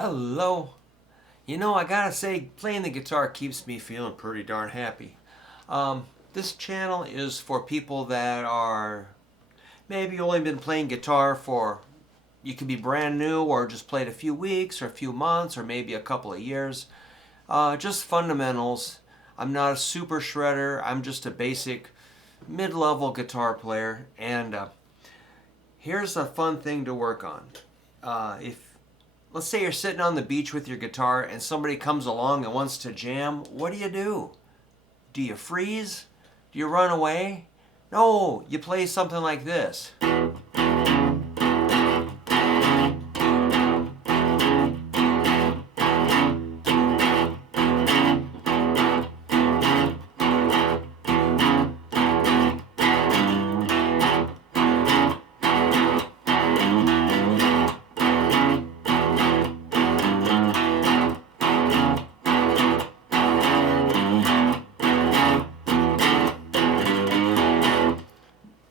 Hello. You know, I gotta say, playing the guitar keeps me feeling pretty darn happy. This channel is for people that are maybe only been playing guitar for, you could be brand new or just played a few weeks or a few months or maybe a couple of years. Just fundamentals. I'm not a super shredder. I'm just a basic mid-level guitar player. And here's a fun thing to work on. If Let's say you're sitting on the beach with your guitar and somebody comes along and wants to jam. What do? Do you freeze? Do you run away? No, you play something like this.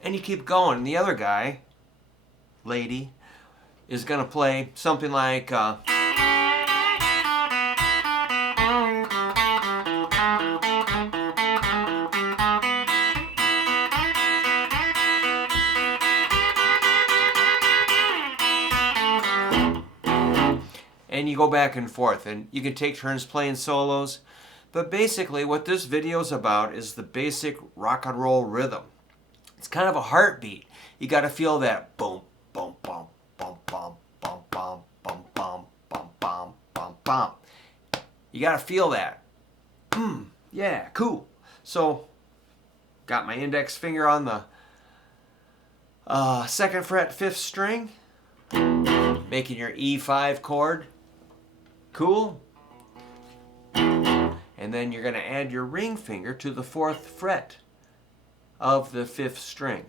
And you keep going. The other guy, lady, is going to play something like... and you go back and forth, and you can take turns playing solos. But basically what this video is about is the basic rock and roll rhythm. It's kind of a heartbeat. You got to feel that boom, boom, boom, boom, boom, boom, boom, boom, boom, boom, boom, boom, boom. You got to feel that. Yeah, cool. So, got my index finger on the 2nd fret, 5th string, making your E5 chord. Cool. And then you're going to add your ring finger to the 4th fret of the 5th string,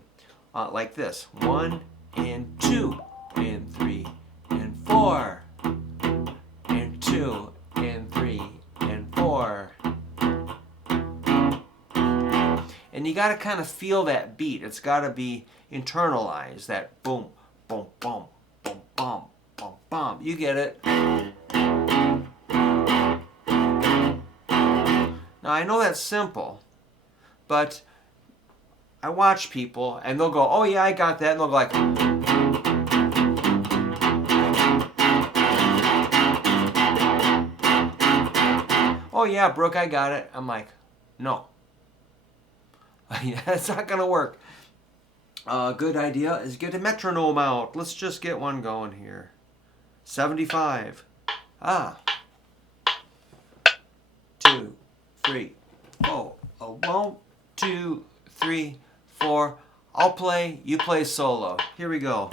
like this. 1 and 2 and 3 and 4 and 2 and 3 and 4. And you got to kind of feel that beat. It's got to be internalized, that boom, boom, boom, boom, boom, boom, boom. You get it. Now I know that's simple, but I watch people and they'll go, oh yeah, I got that. And they'll go like, oh yeah, Brook, I got it. I'm like, no. That's not going to work. A good idea is get a metronome out. Let's just get one going here. 75. 2, 3, 4. 1, 2, 3, 4. I'll play, you play solo. Here we go.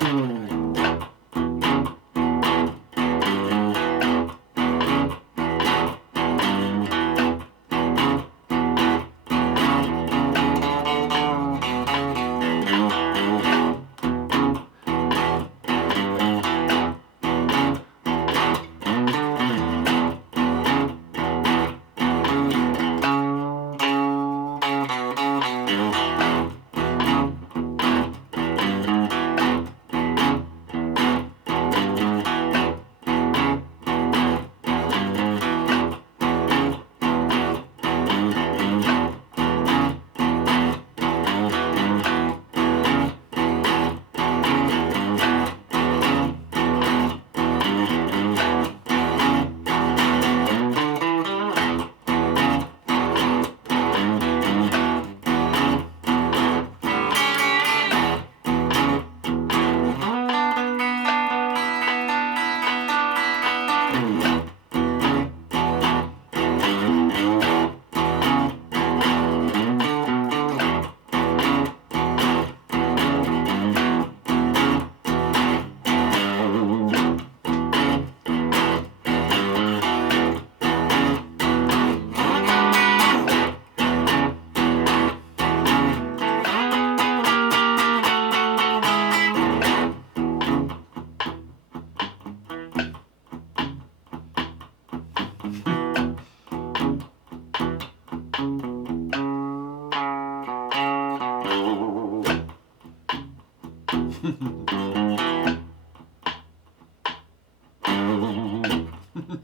All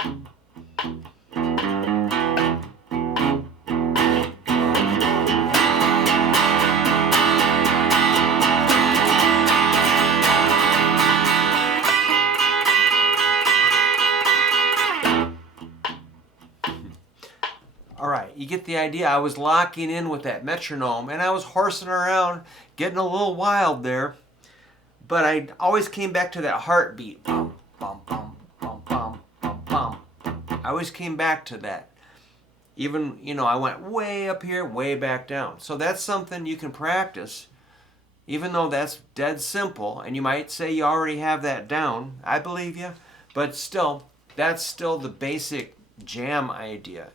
right, you get the idea. I was locking in with that metronome, and I was horsing around, getting a little wild there. But I always came back to that heartbeat. Bum, bum, bum, bum, bum, bum, bum. I always came back to that. Even, I went way up here, way back down. So that's something you can practice, even though that's dead simple. And you might say you already have that down. I believe you. But still, that's still the basic jam idea.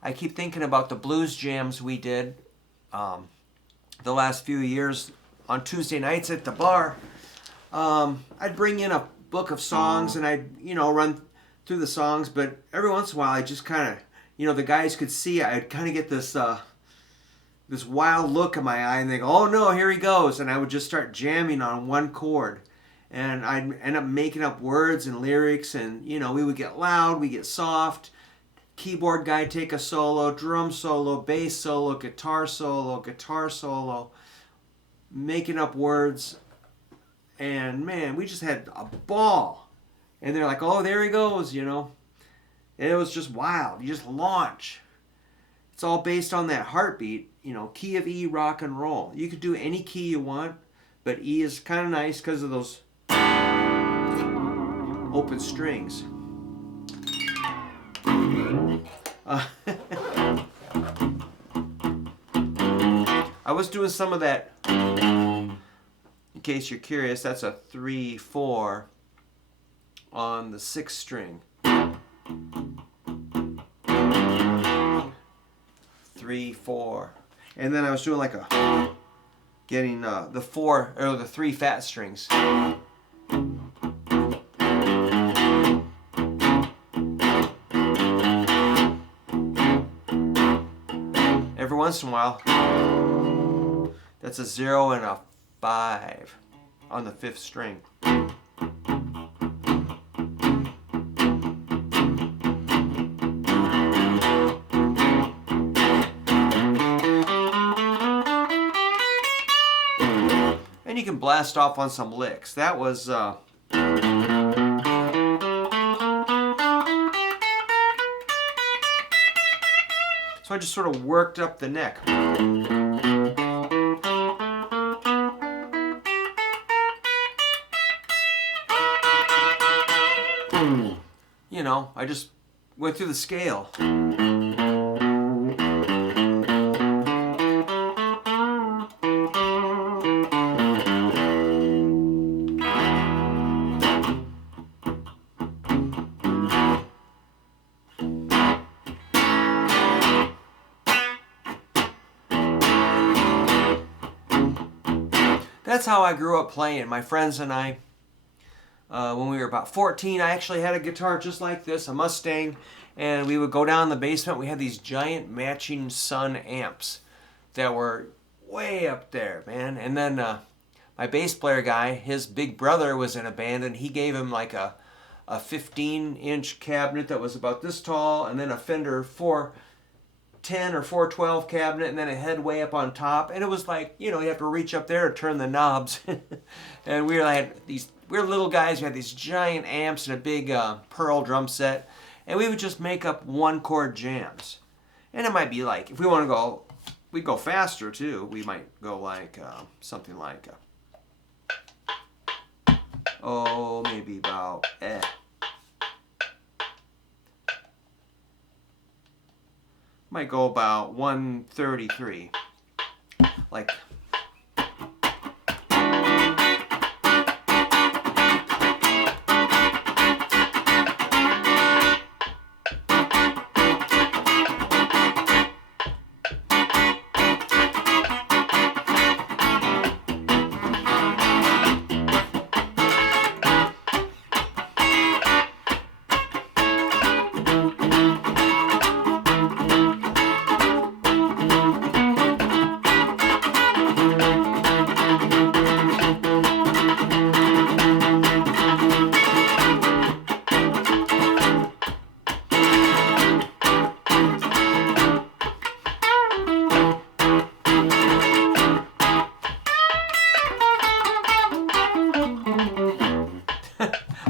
I keep thinking about the blues jams we did the last few years on Tuesday nights at the bar. I'd bring in a book of songs and I'd, run through the songs, but every once in a while I just kind of, the guys could see I'd kind of get this this wild look in my eye and they go, oh no, here he goes. And I would just start jamming on one chord. And I'd end up making up words and lyrics and, we would get loud, we get soft. Keyboard guy take a solo, drum solo, bass solo, guitar solo, making up words. And man, we just had a ball. And they're like, oh, there he goes, And it was just wild. You just launch. It's all based on that heartbeat, key of E, rock and roll. You could do any key you want, but E is kind of nice because of those open strings. I was doing some of that, in case you're curious, that's a 3-4 on the 6th string. 3-4. And then I was doing like getting the 4 or the 3 fat strings. Every once in a while, that's a 0 and a 5 on the 5th string. And you can blast off on some licks. That was so I just sort of worked up the neck. I just went through the scale. That's how I grew up playing. My friends and I, when we were about 14, I actually had a guitar just like this, a Mustang, and we would go down in the basement. We had these giant matching Sun amps that were way up there, man. And then my bass player guy, his big brother was in a band, and he gave him like a 15-inch cabinet that was about this tall, and then a Fender 410 or 412 cabinet, and then a head way up on top. And it was like, you have to reach up there to turn the knobs. And we were little guys. We had these giant amps and a big Pearl drum set, and we would just make up one chord jams. And it might be like, if we want to go, we'd go faster too. We might go like something like maybe about might go about 133, like.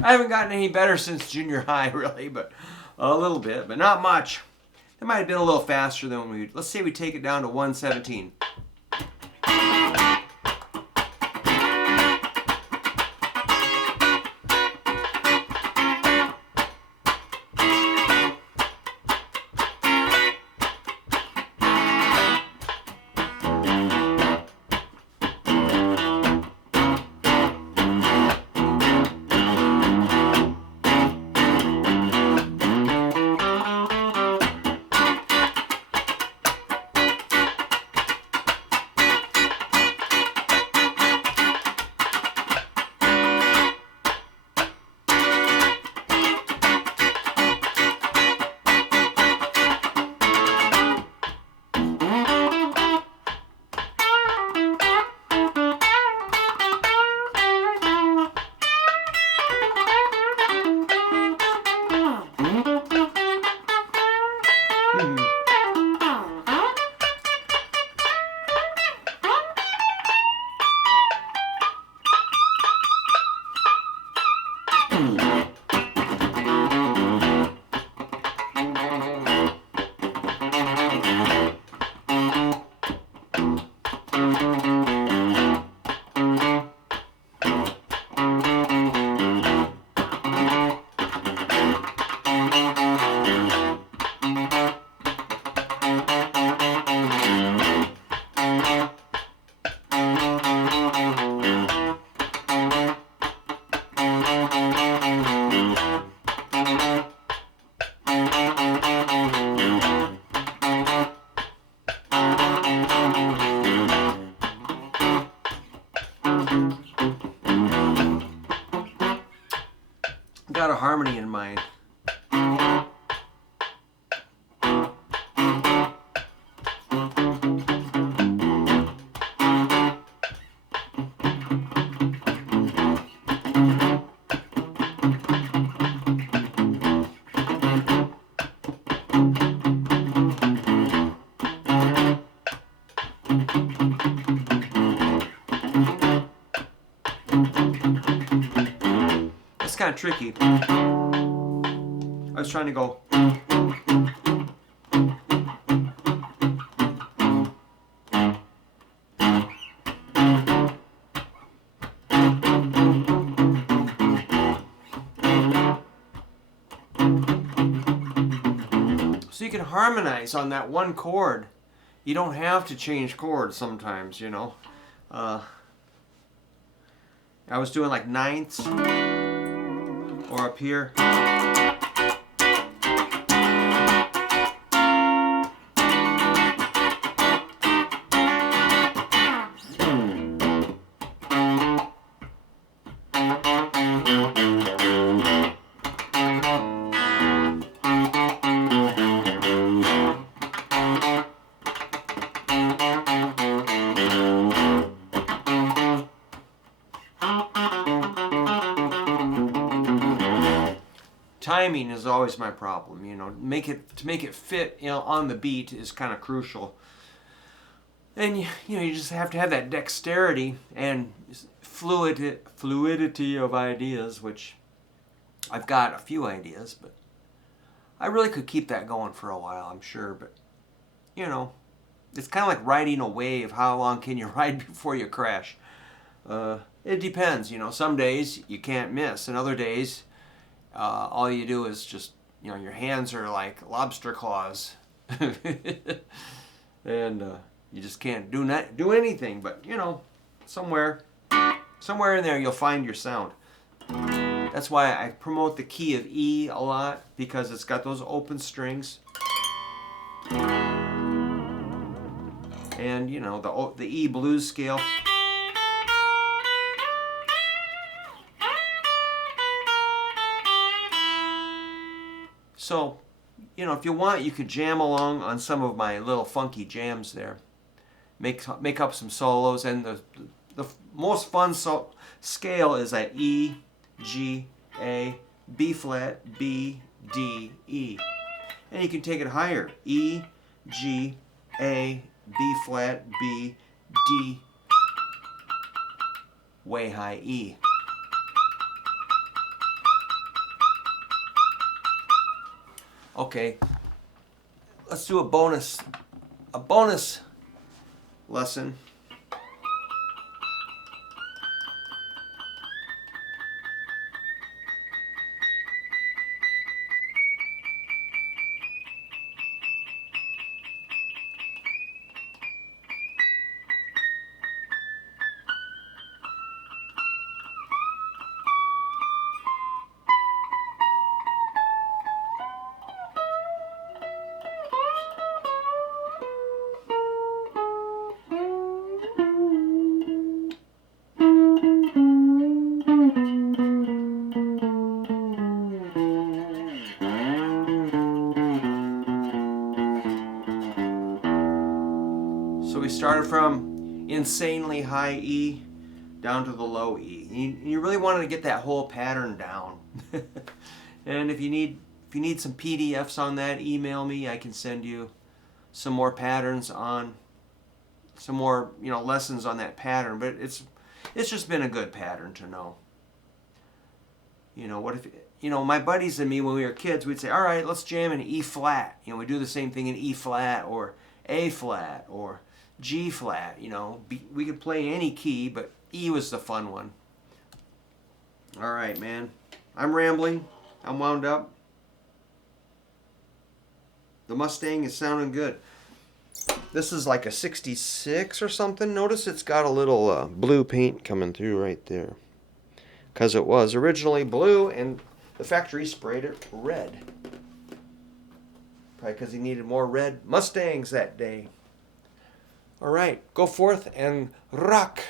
I haven't gotten any better since junior high, really, but a little bit, but not much. It might have been a little faster than we. Let's say we take it down to 117. Got a harmony in mind. That's kind of tricky. I was trying to go. So you can harmonize on that one chord. You don't have to change chords sometimes, you know. I was doing like ninths or up here. Timing is always my problem, you know. To make it fit, you know, on the beat is kind of crucial. And you know, you just have to have that dexterity and fluidity of ideas, which I've got a few ideas, but I really could keep that going for a while, I'm sure. But you know, it's kind of like riding a wave. How long can you ride before you crash? It depends, you know. Some days you can't miss, and other days all you do is just, you know, your hands are like lobster claws, and you just can't do anything. But you know, somewhere in there you'll find your sound. That's why I promote the key of E a lot, because it's got those open strings, and you know, the E blues scale. So, you know, if you want, you could jam along on some of my little funky jams there. Make up some solos, and the most fun scale is at E, G, A, B flat, B, D, E. And you can take it higher. E, G, A, B flat, B, D, way high E. Okay, let's do a bonus lesson. So we started from insanely high E down to the low E. You really wanted to get that whole pattern down. And if you need some PDFs on that, email me. I can send you some more patterns on some more, lessons on that pattern. But it's just been a good pattern to know. What if my buddies and me when we were kids, we'd say, all right, let's jam in E flat. We do the same thing in E flat or A flat or G flat. We could play any key, but E was the fun one. All right, man. I'm rambling. I'm wound up. The Mustang is sounding good. This is like a 66 or something. Notice it's got a little blue paint coming through right there. Because it was originally blue and the factory sprayed it red. Probably because he needed more red Mustangs that day. All right, go forth and rock.